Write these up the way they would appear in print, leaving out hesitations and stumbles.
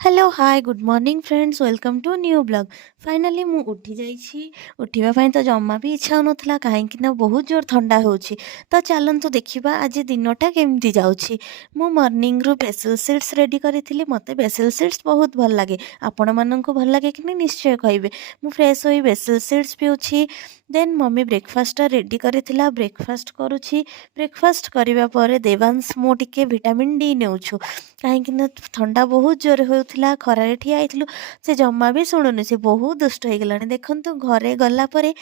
Hello hi good morning friends welcome to new blog. Finally मु उठी जाइछि। उठिबा पई तो जम्मा भी इच्छा होनथला काहेकि ना बहुत जोर ठंडा होउछि। तो चलंतु देखिबा आज दिनटा केमती जाउछि। मु मॉर्निंग रू बेसल सीड्स रेडी करिथिली। मते बेसल सीड्स बहुत भल लागे। आपण माननकु भल लागे कि नहीं निश्चय कहिबे। मु फ्रेश होई बेसल सीड्स पिउछि। देन मम्मी ब्रेकफास्ट रेडी करिथिला। ब्रेकफास्ट करूछि। ब्रेकफास्ट करिबा परे देवांश मु टिके विटामिन डी नेउछु काहेकि ना ठंडा बहुत जोर होउथिला। खरारे ठिया आइथिलु से जम्मा भी शुणुनि। से बहुत दुष्ट हो गलानी देखंतु घरे गला परे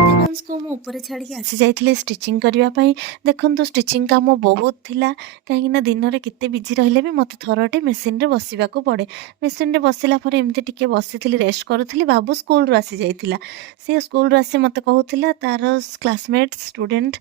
देवांश को मु ऊपर छाड़ी आसी जाइथिले स्टिचिंग करबा पई। देखंतु स्टिचिंग काम बहुत थिला काहेकि ना दिन रे केते बिजी रहले भी मते थरटे मशीन रे बसिबा को पड़े। मशीन रे बसिला परे एमती टिके बसिथिली रेस्ट करूथिली। बाबू स्कूल रू आसी जाइथिला। से स्कूल रू आसी मते कहूथिला तार क्लासमेट स्टूडेंट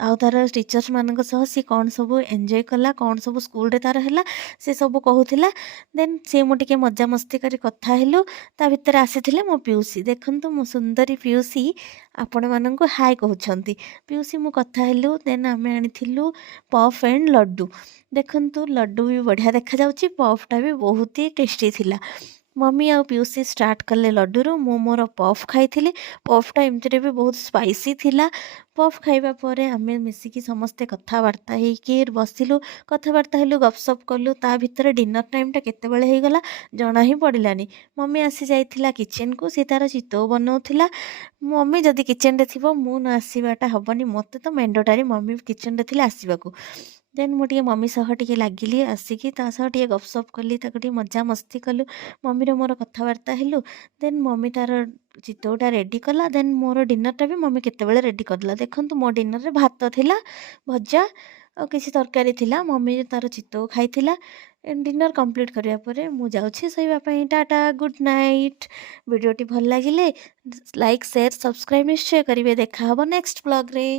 आ तार टीचर्स मानक सह सी कोन सब एन्जॉय कला कोन सब स्कूल रे तार हैला से सब कहूथिला। देन से मु टिके मजा मस्ती करी कथा हेलु। ता भितर आसीथिले मो पिउसी। देखंतु मो सुंदरी पिउसी आपण माननकु हाय कहउछंती। पिउसी मु कथा हेलु। देन आमे आनिथिलु पफ एंड लड्डू। देखंतु लड्डू भी बढ़िया देखा जाउची। पफटा भी बहुत ही टेस्टी थिला। मम्मी आ पिउसी स्टार्ट कले लड्डू मु मोर पफ खाइथिली। पफटा एमती भी बहुत स्पाइसी थिला। पफ खाइबा परे आमे मिसिकी समस्ते कथावार्ता हेइकी बसिलु। कथावार्ता हेलु गपसप कलु। ता भितर डिनर टाइम टा केतेबेले हेइगला जना ही पड़िलानी। मम्मी आसी जाइथिला किचन को। से तार चितौ बनौथिला। मम्मी जदि किचन रे थिबो मु न आसीबाटा हबनी। मते तो मेंडेटरी मम्मी किचन रे थिले आसीबाकू। देन मु टिके मम्मी सह टिके लागिली। आसिकी ता सह टिके गपसप कली। ताको टिके मजा मस्ती कलु। मम्मी रो मोर कथावार्ता हेलु। देन मम्मी तार चितौटा रेडी कला। देन मोर डिनरटा भी मम्मी केतेबेले रेडी करला। देखंतु मो डिनर रे भात थिला, भजा और किसी तरकारी थिला। मम्मी तार चितौ खाइथिला। डिनर कंप्लीट करिया परे मु जाउछि सोइबा पई। Tata good night. वीडियोटी भल लागिले लाइक शेयर सब्सक्राइब निश्चय करिवे। देखा हबो नेक्स्ट ब्लॉग रे।